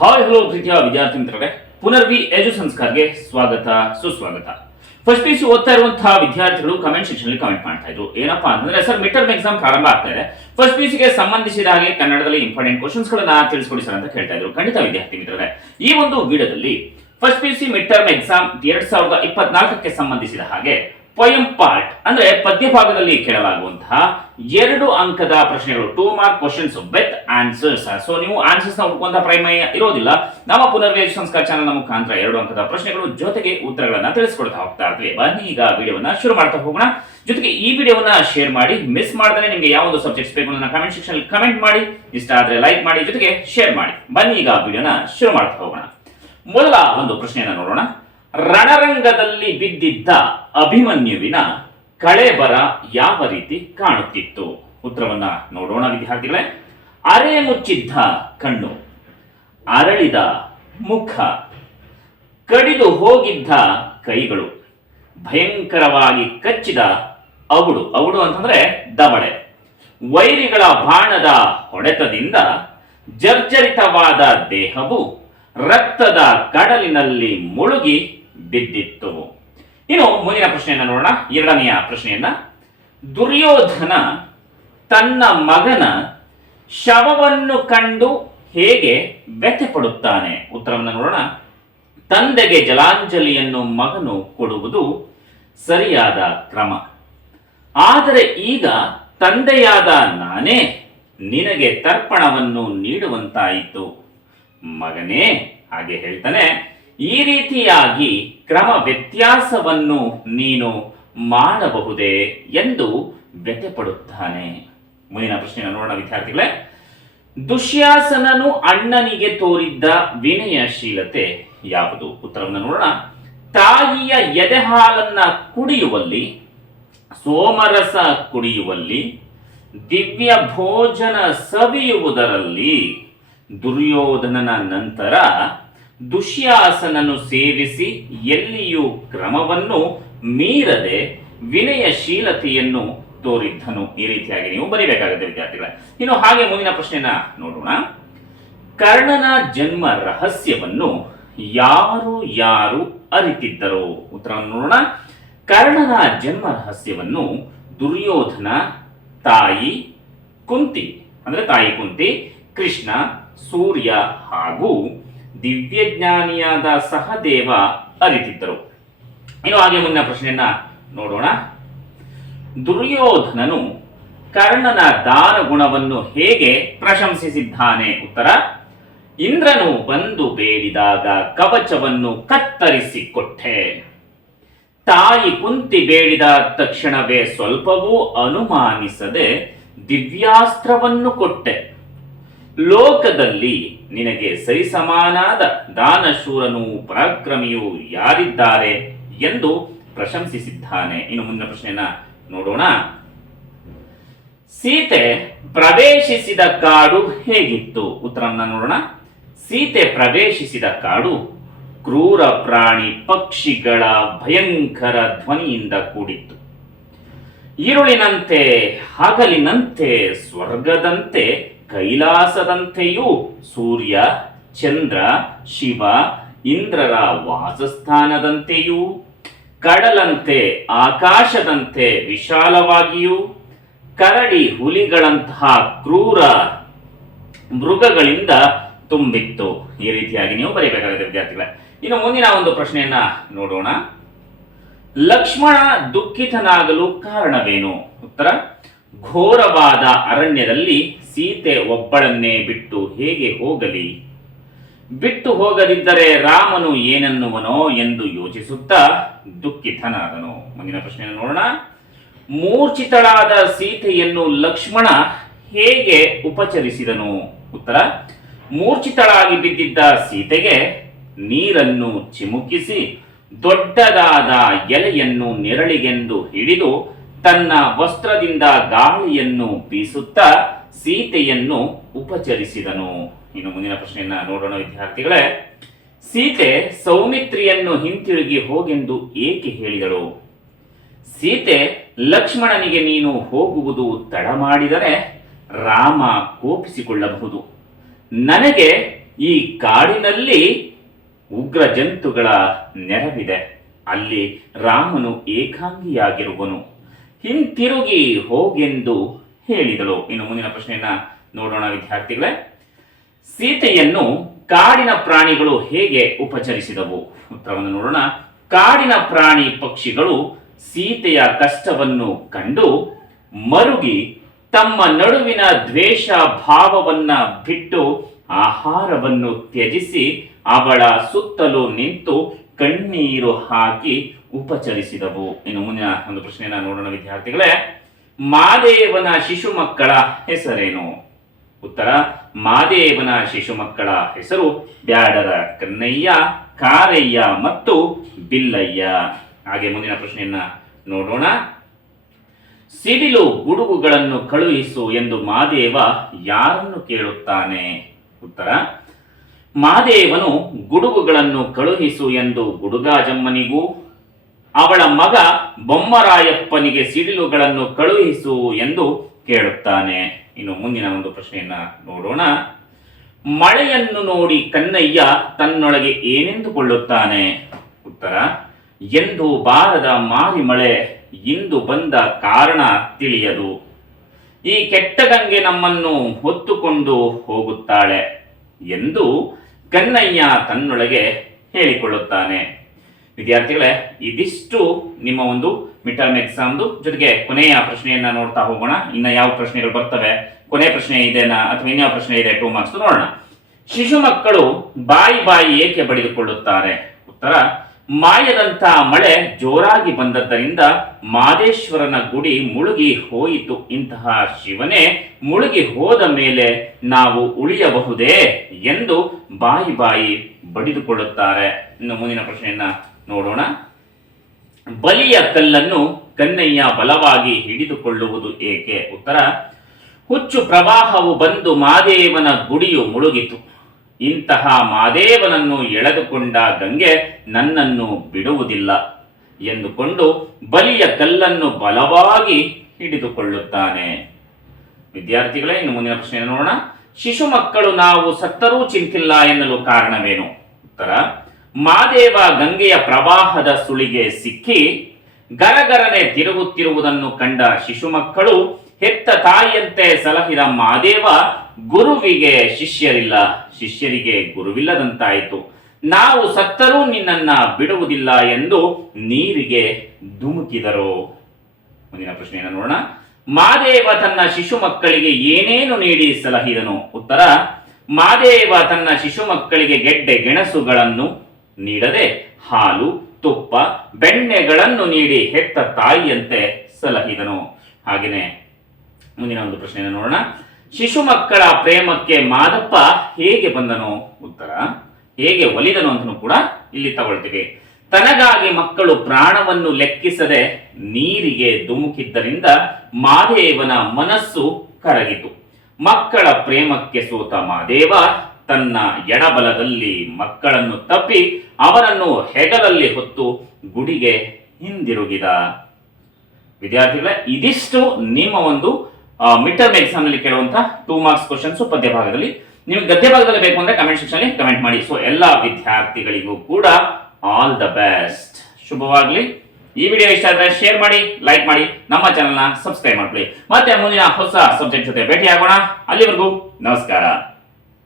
Hi hello ಪ್ರೀತಿಯ ವಿದ್ಯಾರ್ಥಿ ಮಿತ್ರರೇ, ಪುನರ್ವಿ ಎಜು ಸಂಸ್ಕಾರ್ಗೆ ಸ್ವಾಗತ ಸುಸ್ವಾಗತ. ಫಸ್ಟ್ ಪಿ ಸಿ ಓದ್ತಾ ಇರುವಂತಹ ವಿದ್ಯಾರ್ಥಿಗಳು ಕಮೆಂಟ್ ಸೆಕ್ಷನ್ ಅಲ್ಲಿ ಕಮೆಂಟ್ ಮಾಡ್ತಾ ಇದ್ರು. ಏನಪ್ಪಾ ಅಂತಂದ್ರೆ, ಸರ್ ಮಿಡ್ ಟರ್ಮ್ ಎಕ್ಸಾಮ್ ಪ್ರಾರಂಭ ಆಗ್ತಾ ಇದೆ, ಫಸ್ಟ್ ಪಿ ಸಿ ಸಂಬಂಧಿಸಿದ ಹಾಗೆ ಕನ್ನಡದಲ್ಲಿ ಇಂಪಾರ್ಟೆಂಟ್ ಕ್ವಶನ್ಸ್ ಗಳನ್ನ ತಿಳಿಸ್ಕೊಡಿ ಸರ್ ಅಂತ ಕೇಳ್ತಾ ಇದ್ರು. ಖಂಡಿತ ವಿದ್ಯಾರ್ಥಿ ಮಿತ್ರರೇ, ಈ ಒಂದು ವಿಡಿಯೋದಲ್ಲಿ first P C mid term exam 2024ಕ್ಕೆ ಸಂಬಂಧಿಸಿದ ಹಾಗೆ ಪೊಯಂ ಪಾರ್ಟ್ ಅಂದ್ರೆ ಪದ್ಯ ಭಾಗದಲ್ಲಿ ಕೇಳಲಾಗುವಂತಹ 2 ಅಂಕದ ಪ್ರಶ್ನೆಗಳು, 2 mark questions with answers. So ನೀವು ಆನ್ಸರ್ಸ್ ನ ಹುಡುಕುವಂತಹ ಪ್ರಮೇಯ ಇರೋದಿಲ್ಲ. ನಮ್ಮ ಪುನರ್ವಿ ಸಂಸ್ಕಾರ ಚಾನಲ್ ಮುಖಾಂತರ 2 ಅಂಕದ ಪ್ರಶ್ನೆಗಳು ಜೊತೆಗೆ ಉತ್ತರಗಳನ್ನ ತಿಳಿಸ್ಕೊಡ್ತಾ ಹೋಗ್ತಾ ಇರ್ತೀವಿ. ಬನ್ನಿ ಈಗ ವಿಡಿಯೋವನ್ನ ಶುರು ಮಾಡ್ತಾ ಹೋಗೋಣ. ಜೊತೆಗೆ ಈ ವಿಡಿಯೋವನ್ನ ಶೇರ್ ಮಾಡಿ, ಮಿಸ್ ಮಾಡದೇ ನಿಮಗೆ ಯಾವ ಒಂದು ಸಬ್ಜೆಕ್ಟ್ಸ್ ಬೇಕು ಅನ್ನೋದನ್ನ ಕಮೆಂಟ್ ಸೆಕ್ಷನ್ ಅಲ್ಲಿ ಕಮೆಂಟ್ ಮಾಡಿ, ಇಷ್ಟ ಆದ್ರೆ ಲೈಕ್ ಮಾಡಿ, ಜೊತೆಗೆ ಶೇರ್ ಮಾಡಿ. ಬನ್ನಿ ಈಗ ವಿಡಿಯೋನ ಶುರು ಮಾಡ್ತಾ ಹೋಗೋಣ. ಮೊದಲ ಒಂದು ಪ್ರಶ್ನೆಯನ್ನ ನೋಡೋಣ. ರಣರಂಗದಲ್ಲಿ ಬಿದ್ದಿದ್ದ ಅಭಿಮನ್ಯುವಿನ ಕಳೇಬರ ಯಾವ ರೀತಿ ಕಾಣುತ್ತಿತ್ತು? ಉತ್ತರವನ್ನ ನೋಡೋಣ ವಿದ್ಯಾರ್ಥಿಗಳೇ. ಅರೆ ಮುಚ್ಚಿದ್ದ ಕಣ್ಣು, ಅರಳಿದ ಮುಖ, ಕಡಿದು ಹೋಗಿದ್ದ ಕೈಗಳು, ಭಯಂಕರವಾಗಿ ಕಚ್ಚಿದ ಅವುಡು, ಅವುಡು ಅಂತಂದ್ರೆ ದವಡೆ, ವೈರಿಗಳ ಬಾಣದ ಹೊಡೆತದಿಂದ ಜರ್ಜರಿತವಾದ ದೇಹವು ರಕ್ತದ ಕಡಲಿನಲ್ಲಿ ಮುಳುಗಿ ಬಿದ್ದಿತ್ತು. ಇನ್ನು ಮುಂದಿನ ಪ್ರಶ್ನೆಯನ್ನ ನೋಡೋಣ. 2ನೆಯ ಪ್ರಶ್ನೆಯನ್ನ. ದುರ್ಯೋಧನ ತನ್ನ ಮಗನ ಶವವನ್ನು ಕಂಡು ಹೇಗೆ ವ್ಯಥೆ ಪಡುತ್ತಾನೆ? ಉತ್ತರವನ್ನು ನೋಡೋಣ. ತಂದೆಗೆ ಜಲಾಂಜಲಿಯನ್ನು ಮಗನು ಕೊಡುವುದು ಸರಿಯಾದ ಕ್ರಮ, ಆದರೆ ಈಗ ತಂದೆಯಾದ ನಾನೇ ನಿನಗೆ ತರ್ಪಣವನ್ನು ನೀಡುವಂತಾಯಿತು. ಮಗನೇ, ಹಾಗೆ ಹೇಳ್ತಾನೆ, ಈ ರೀತಿಯಾಗಿ ಕ್ರಮ ವ್ಯತ್ಯಾಸವನ್ನು ನೀನು ಮಾಡಬಹುದೇ ಎಂದು ವ್ಯಥೆ ಪಡುತ್ತಾನೆ. ಮುಂದಿನ ಪ್ರಶ್ನೆಯನ್ನು ನೋಡೋಣ ವಿದ್ಯಾರ್ಥಿಗಳೇ. ದುಶ್ಯಾಸನನು ಅಣ್ಣನಿಗೆ ತೋರಿದ್ದ ವಿನಯಶೀಲತೆ ಯಾವುದು? ಉತ್ತರವನ್ನು ನೋಡೋಣ. ತಾಯಿಯ ಎದೆ ಹಾಲನ್ನ ಕುಡಿಯುವಲ್ಲಿ, ಸೋಮರಸ ಕುಡಿಯುವಲ್ಲಿ, ದಿವ್ಯ ಭೋಜನ ಸವಿಯುವುದರಲ್ಲಿ ದುರ್ಯೋಧನನ ನಂತರ ದುಶ್ಯಾಸನನು ಸೇವಿಸಿ ಎಲ್ಲಿಯೂ ಕ್ರಮವನ್ನು ಮೀರದೆ ವಿನಯಶೀಲತೆಯನ್ನು ತೋರಿದ್ದನು. ಈ ರೀತಿಯಾಗಿ ನೀವು ಬರೀಬೇಕಾಗುತ್ತೆ ವಿದ್ಯಾರ್ಥಿಗಳೇ. ಇನ್ನು ಹಾಗೆ ಮುಂದಿನ ಪ್ರಶ್ನೆಯನ್ನ ನೋಡೋಣ. ಕರ್ಣನ ಜನ್ಮ ರಹಸ್ಯವನ್ನು ಯಾರು ಯಾರು ಅರಿತಿದ್ದರು? ಉತ್ತರವನ್ನು ನೋಡೋಣ. ಕರ್ಣನ ಜನ್ಮ ರಹಸ್ಯವನ್ನು ದುರ್ಯೋಧನ, ತಾಯಿ ಕುಂತಿ ಅಂದ್ರೆ ತಾಯಿ ಕುಂತಿ, ಕೃಷ್ಣ, ಸೂರ್ಯ ಹಾಗೂ ದಿವ್ಯಜ್ಞಾನಿಯಾದ ಸಹದೇವ ಅರಿತಿದ್ದರು. ಇನ್ನು ಹಾಗೆ ಮುಂದಿನ ಪ್ರಶ್ನೆಯನ್ನ ನೋಡೋಣ. ದುರ್ಯೋಧನನು ಕರ್ಣನ ದಾನ ಗುಣವನ್ನು ಹೇಗೆ ಪ್ರಶಂಸಿಸಿದ್ದಾನೆ? ಉತ್ತರ. ಇಂದ್ರನು ಬಂದು ಬೇಡಿದಾಗ ಕವಚವನ್ನು ಕತ್ತರಿಸಿ ಕೊಟ್ಟೆ. ತಾಯಿ ಕುಂತಿ ಬೇಡಿದ ತಕ್ಷಣವೇ ಸ್ವಲ್ಪವೂ ಅನುಮಾನಿಸದೆ ದಿವ್ಯಾಸ್ತ್ರವನ್ನು ಕೊಟ್ಟೆ. ಲೋಕದಲ್ಲಿ ನಿನಗೆ ಸರಿಸಮಾನಾದ ದಾನಶೂರನು ಪರಾಕ್ರಮಿಯು ಯಾರಿದ್ದಾರೆ ಎಂದು ಪ್ರಶಂಸಿಸಿದ್ದಾನೆ. ಇನ್ನು ಮುಂದಿನ ಪ್ರಶ್ನೆಯನ್ನ ನೋಡೋಣ. ಸೀತೆ ಪ್ರವೇಶಿಸಿದ ಕಾಡು ಹೇಗಿತ್ತು? ಉತ್ತರವನ್ನ ನೋಡೋಣ. ಸೀತೆ ಪ್ರವೇಶಿಸಿದ ಕಾಡು ಕ್ರೂರ ಪ್ರಾಣಿ ಪಕ್ಷಿಗಳ ಭಯಂಕರ ಧ್ವನಿಯಿಂದ ಕೂಡಿತ್ತು. ഇരുಳಿನಂತೆ, ಹಗಲಿನಂತೆ, ಸ್ವರ್ಗದಂತೆ, ಕೈಲಾಸದಂತೆಯೂ, ಸೂರ್ಯ, ಚಂದ್ರ, ಶಿವ, ಇಂದ್ರರ ವಾಸಸ್ಥಾನದಂತೆಯೂ, ಕಡಲಂತೆ, ಆಕಾಶದಂತೆ ವಿಶಾಲವಾಗಿಯೂ, ಕರಡಿ ಹುಲಿಗಳಂತಹ ಕ್ರೂರ ಮೃಗಗಳಿಂದ ತುಂಬಿತ್ತು. ಈ ರೀತಿಯಾಗಿ ನೀವು ಬರೀಬೇಕಾಗುತ್ತೆ ವಿದ್ಯಾರ್ಥಿಗಳೇ. ಇನ್ನು ಮುಂದಿನ ಒಂದು ಪ್ರಶ್ನೆಯನ್ನ ನೋಡೋಣ. ಲಕ್ಷ್ಮಣ ದುಃಖಿತನಾಗಲು ಕಾರಣವೇನು? ಉತ್ತರ. ಘೋರವಾದ ಅರಣ್ಯದಲ್ಲಿ ಸೀತೆ ಒಬ್ಬಳನ್ನೇ ಬಿಟ್ಟು ಹೇಗೆ ಹೋಗಲಿ? ಬಿಟ್ಟು ಹೋಗದಿದ್ದರೆ ರಾಮನು ಏನನ್ನುವನೋ ಎಂದು ಯೋಚಿಸುತ್ತಾ ದುಃಖಿತನಾದನು. ಮುಂದಿನ ಪ್ರಶ್ನೆಯನ್ನು ನೋಡೋಣ. ಮೂರ್ಛಿತಳಾದ ಸೀತೆಯನ್ನು ಲಕ್ಷ್ಮಣ ಹೇಗೆ ಉಪಚರಿಸಿದನು? ಉತ್ತರ. ಮೂರ್ಛಿತಳಾಗಿ ಬಿದ್ದಿದ್ದ ಸೀತೆಗೆ ನೀರನ್ನು ಚಿಮುಕಿಸಿ ದೊಡ್ಡದಾದ ಎಲೆಯನ್ನು ನೆರಳಿಗೆಂದು ಹಿಡಿದು ತನ್ನ ವಸ್ತ್ರದಿಂದ ಗಾಳಿಯನ್ನು ಬೀಸುತ್ತಾ ಸೀತೆಯನ್ನು ಉಪಚರಿಸಿದನು. ಇನ್ನು ಮುಂದಿನ ಪ್ರಶ್ನೆಯನ್ನ ನೋಡೋಣ ವಿದ್ಯಾರ್ಥಿಗಳೇ. ಸೀತೆ ಸೌಮಿತ್ರಿಯನ್ನು ಹಿಂತಿರುಗಿ ಹೋಗೆಂದು ಏಕೆ ಹೇಳಿದಳು? ಸೀತೆ ಲಕ್ಷ್ಮಣನಿಗೆ ನೀನು ಹೋಗುವುದು ತಡ ಮಾಡಿದರೆ ರಾಮ ಕೋಪಿಸಿಕೊಳ್ಳಬಹುದು. ನನಗೆ ಈ ಕಾಡಿನಲ್ಲಿ ಉಗ್ರ ಜಂತುಗಳ ನೆರವಿದೆ. ಅಲ್ಲಿ ರಾಮನು ಏಕಾಂಗಿಯಾಗಿರುವನು. ಹಿಂತಿರುಗಿ ಹೋಗೆಂದು ಹೇಳಿದಳು. ಇನ್ನು ಮುಂದಿನ ಪ್ರಶ್ನೆಯನ್ನ ನೋಡೋಣ ವಿದ್ಯಾರ್ಥಿಗಳೇ. ಸೀತೆಯನ್ನು ಕಾಡಿನ ಪ್ರಾಣಿಗಳು ಹೇಗೆ ಉಪಚರಿಸಿದವು? ಉತ್ತರವನ್ನು ನೋಡೋಣ. ಕಾಡಿನ ಪ್ರಾಣಿ ಪಕ್ಷಿಗಳು ಸೀತೆಯ ಕಷ್ಟವನ್ನು ಕಂಡು ಮರುಗಿ ತಮ್ಮ ನಡುವಿನ ದ್ವೇಷ ಭಾವವನ್ನ ಬಿಟ್ಟು ಆಹಾರವನ್ನು ತ್ಯಜಿಸಿ ಅವಳ ಸುತ್ತಲೂ ನಿಂತು ಕಣ್ಣೀರು ಹಾಕಿ ಉಪಚರಿಸಿದವು. ಇನ್ನು ಮುಂದಿನ ಒಂದು ಪ್ರಶ್ನೆಯನ್ನ ನೋಡೋಣ ವಿದ್ಯಾರ್ಥಿಗಳೇ. ಮಾದೇವನ ಶಿಶು ಮಕ್ಕಳ ಹೆಸರೇನು? ಉತ್ತರ, ಮಾದೇವನ ಶಿಶು ಮಕ್ಕಳ ಹೆಸರು ಬ್ಯಾಡರ ಕನ್ನಯ್ಯ, ಕಾರಯ್ಯ ಮತ್ತು ಬಿಲ್ಲಯ್ಯ. ಹಾಗೆ ಮುಂದಿನ ಪ್ರಶ್ನೆಯನ್ನ ನೋಡೋಣ. ಸಿಡಿಲು ಗುಡುಗುಗಳನ್ನು ಕಳುಹಿಸು ಎಂದು ಮಾದೇವ ಯಾರನ್ನು ಕೇಳುತ್ತಾನೆ? ಉತ್ತರ, ಮಾದೇವನು ಗುಡುಗುಗಳನ್ನು ಕಳುಹಿಸು ಎಂದು ಗುಡುಗಾಜಮ್ಮನಿಗೂ ಅವಳ ಮಗ ಬೊಮ್ಮರಾಯಪ್ಪನಿಗೆ ಸಿಡಿಲುಗಳನ್ನು ಕಳುಹಿಸು ಎಂದು ಕೇಳುತ್ತಾನೆ. ಇನ್ನು ಮುಂದಿನ ಒಂದು ಪ್ರಶ್ನೆಯನ್ನ ನೋಡೋಣ. ಮಳೆಯನ್ನು ನೋಡಿ ಕನ್ನಯ್ಯ ತನ್ನೊಳಗೆ ಏನೆಂದುಕೊಳ್ಳುತ್ತಾನೆ? ಉತ್ತರ, ಎಂದು ಬಾರದ ಮಾರಿ ಮಳೆ ಇಂದು ಬಂದ ಕಾರಣ ತಿಳಿಯದು. ಈ ಕೆಟ್ಟ ಗಂಗೆ ನಮ್ಮನ್ನು ಹೊತ್ತುಕೊಂಡು ಹೋಗುತ್ತಾಳೆ ಎಂದು ಕನ್ನಯ್ಯ ತನ್ನೊಳಗೆ ಹೇಳಿಕೊಳ್ಳುತ್ತಾನೆ. ವಿದ್ಯಾರ್ಥಿಗಳೇ, ಇದಿಷ್ಟು ನಿಮ್ಮ ಒಂದು ಮಿಡ್ ಟರ್ಮ್ ಎಕ್ಸಾಮ್ದು. ಜೊತೆಗೆ ಕೊನೆಯ ಪ್ರಶ್ನೆಯನ್ನ ನೋಡ್ತಾ ಹೋಗೋಣ. ಇನ್ನ ಯಾವ ಪ್ರಶ್ನೆಗಳು ಬರ್ತವೆ, ಕೊನೆಯ ಪ್ರಶ್ನೆ ಇದೆನಾ ಅಥವಾ ಇನ್ಯಾವ ಪ್ರಶ್ನೆ ಇದೆ 2 ಮಾರ್ಕ್ಸ್ ನೋಡೋಣ. ಶಿಶು ಮಕ್ಕಳು ಬಾಯಿ ಬಾಯಿ ಏಕೆ ಬಡಿದುಕೊಳ್ಳುತ್ತಾರೆ? ಉತ್ತರ, ಮಾಯದಂತ ಮಳೆ ಜೋರಾಗಿ ಬಂದದ್ದರಿಂದ ಮಾದೇಶ್ವರನ ಗುಡಿ ಮುಳುಗಿ ಹೋಯಿತು. ಇಂತಹ ಶಿವನೇ ಮುಳುಗಿ ಹೋದ ಮೇಲೆ ನಾವು ಉಳಿಯಬಹುದೇ ಎಂದು ಬಾಯಿ ಬಾಯಿ ಬಡಿದುಕೊಳ್ಳುತ್ತಾರೆ. ಇನ್ನು ಮುಂದಿನ ಪ್ರಶ್ನೆಯನ್ನ ನೋಡೋಣ. ಬಲಿಯ ಕಲ್ಲನ್ನು ಕನ್ನಯ್ಯ ಬಲವಾಗಿ ಹಿಡಿದುಕೊಳ್ಳುವುದು ಏಕೆ? ಉತ್ತರ, ಹುಚ್ಚು ಪ್ರವಾಹವು ಬಂದು ಮಾದೇವನ ಗುಡಿಯು ಮುಳುಗಿತು. ಇಂತಹ ಮಾದೇವನನ್ನು ಎಳೆದುಕೊಂಡ ಗಂಗೆ ನನ್ನನ್ನು ಬಿಡುವುದಿಲ್ಲ ಎಂದುಕೊಂಡು ಬಲಿಯ ಕಲ್ಲನ್ನು ಬಲವಾಗಿ ಹಿಡಿದುಕೊಳ್ಳುತ್ತಾನೆ. ವಿದ್ಯಾರ್ಥಿಗಳೇ, ಇನ್ನು ಮುಂದಿನ ಪ್ರಶ್ನೆಯನ್ನು ನೋಡೋಣ. ಶಿಶು ಮಕ್ಕಳು ನಾವು ಸತ್ತರೂ ಚಿಂತಿಲ್ಲ ಎನ್ನಲು ಕಾರಣವೇನು? ಉತ್ತರ, ಮಾದೇವ ಗಂಗೆಯ ಪ್ರವಾಹದ ಸುಳಿಗೆ ಸಿಕ್ಕಿ ಗರಗರನೆ ತಿರುಗುತ್ತಿರುವುದನ್ನು ಕಂಡ ಶಿಶು ಮಕ್ಕಳು ಹೆತ್ತ ತಾಯಿಯಂತೆ ಸಲಹಿದ ಮಾದೇವ ಗುರುವಿಗೆ ಶಿಷ್ಯರಿಲ್ಲ, ಶಿಷ್ಯರಿಗೆ ಗುರುವಿಲ್ಲದಂತಾಯಿತು. ನಾವು ಸತ್ತರೂ ನಿನ್ನನ್ನ ಬಿಡುವುದಿಲ್ಲ ಎಂದು ನೀರಿಗೆ ಧುಮುಕಿದರು. ಮುಂದಿನ ಪ್ರಶ್ನೆಯನ್ನು ನೋಡೋಣ. ಮಾದೇವ ತನ್ನ ಶಿಶು ಮಕ್ಕಳಿಗೆ ಏನೇನು ನೀಡಿ ಸಲಹಿದನು? ಉತ್ತರ, ಮಾದೇವ ತನ್ನ ಶಿಶು ಮಕ್ಕಳಿಗೆ ಗೆಡ್ಡೆ ಗೆಣಸುಗಳನ್ನು ನೀಡದೆ ಹಾಲು, ತುಪ್ಪ, ಬೆಣ್ಣೆಗಳನ್ನು ನೀಡಿ ಹೆತ್ತ ತಾಯಿಯಂತೆ ಸಲಹಿದನು. ಹಾಗೆಯೇ ಮುಂದಿನ ಒಂದು ಪ್ರಶ್ನೆಯನ್ನು ನೋಡೋಣ. ಶಿಶು ಮಕ್ಕಳ ಪ್ರೇಮಕ್ಕೆ ಮಾದಪ್ಪ ಹೇಗೆ ಬಂದನು? ಉತ್ತರ, ಹೇಗೆ ಒಲಿದನು ಅಂತಲೂ ಕೂಡ ಇಲ್ಲಿ ತಗೊಳ್ತೀವಿ. ತನಗಾಗಿ ಮಕ್ಕಳು ಪ್ರಾಣವನ್ನು ಲೆಕ್ಕಿಸದೆ ನೀರಿಗೆ ಧುಮುಕಿದ್ದರಿಂದ ಮಾದೇವನ ಮನಸ್ಸು ಕರಗಿತು. ಮಕ್ಕಳ ಪ್ರೇಮಕ್ಕೆ ಸೋತ ಮಾದೇವ ತನ್ನ ಎಡಬಲದಲ್ಲಿ ಮಕ್ಕಳನ್ನು ತಪ್ಪಿ ಅವರನ್ನು ಹೆಗಲಲ್ಲಿ ಹೊತ್ತು ಗುಡಿಗೆ ಹಿಂದಿರುಗಿದ. ವಿದ್ಯಾರ್ಥಿಗಳೇ, ಇದಿಷ್ಟು ನಿಮ್ಮ ಒಂದು ಮಿಡ್ ಟರ್ಮ್ ಎಕ್ಸಾಮ್ ನಲ್ಲಿ ಕೇಳುವಂತಹ 2 ಮಾರ್ಕ್ಸ್ ಕ್ವಶನ್ಸ್ ಪದ್ಯ ಭಾಗದಲ್ಲಿ. ನಿಮಗೆ ಗದ್ಯ ಭಾಗದಲ್ಲಿ ಬೇಕು ಅಂದ್ರೆ ಕಮೆಂಟ್ ಸೆಕ್ಷನ್ ಅಲ್ಲಿ ಕಮೆಂಟ್ ಮಾಡಿ. ಸೊ ಎಲ್ಲ ವಿದ್ಯಾರ್ಥಿಗಳಿಗೂ ಕೂಡ ಆಲ್ ದ ಬೆಸ್ಟ್. ಶುಭವಾಗಲಿ. ಈ ವಿಡಿಯೋ ಇಷ್ಟ ಆದರೆ ಶೇರ್ ಮಾಡಿ, ಲೈಕ್ ಮಾಡಿ, ನಮ್ಮ ಚಾನೆಲ್ನ ಸಬ್ಸ್ಕ್ರೈಬ್ ಮಾಡ್ಕೊಳ್ಳಿ. ಮತ್ತೆ ಮುಂದಿನ ಹೊಸ ಸಬ್ಜೆಕ್ಟ್ ಜೊತೆ ಭೇಟಿಯಾಗೋಣ. ಅಲ್ಲಿವರೆಗೂ ನಮಸ್ಕಾರ.